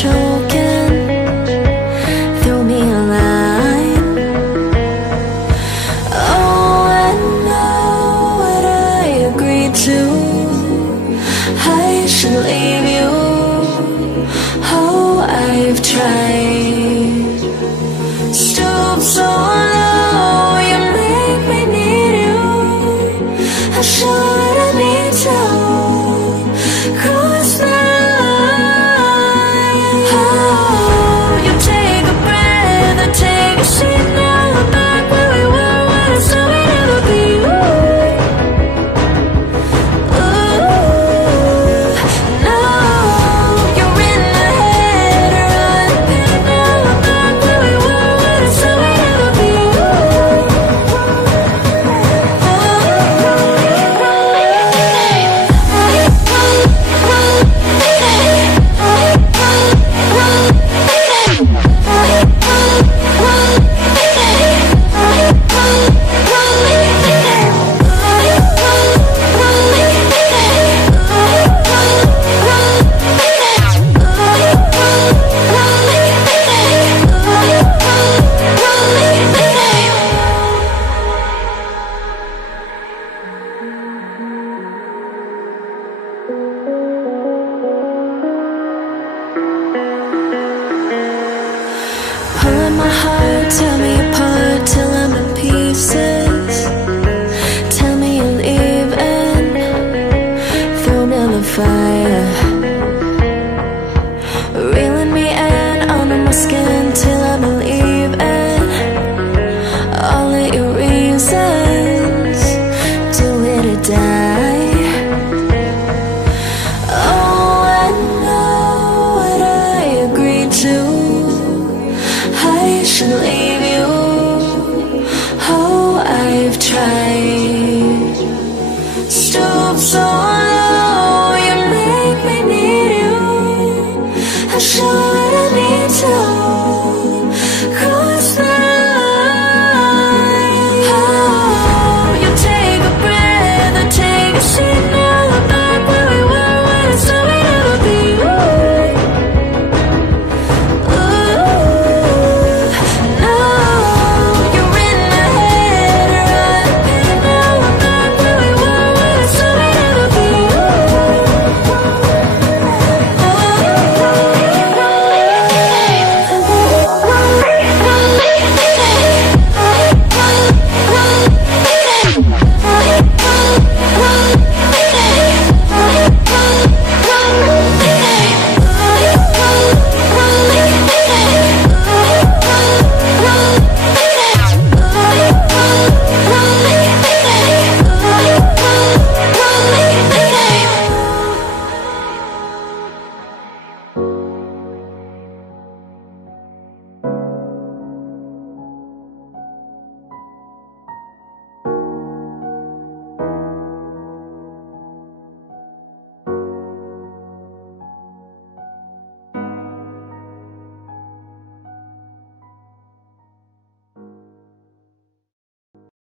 choking. Throw me a line. Oh, I know what I agreed to. I should leave you. Oh, I've tried. Stoop so low, you make me need you. I should have need to cross the line. Oh, you take a breath, I take a seat. Now we're back where we were when I said we'd never be. Ooh, no, you're in my head, running. Now we're back where we were when I said we'd never be. Pulling my heart, tear me apart till I'm in pieces. Tell me you're leaving, throw me on the fire. Reeling me in under my skin till I believe in all of your reasons. Do it or die. Oh, I know what I agreed to. I should leave you. Oh, I've tried. Stoop so low, you make me need you. I should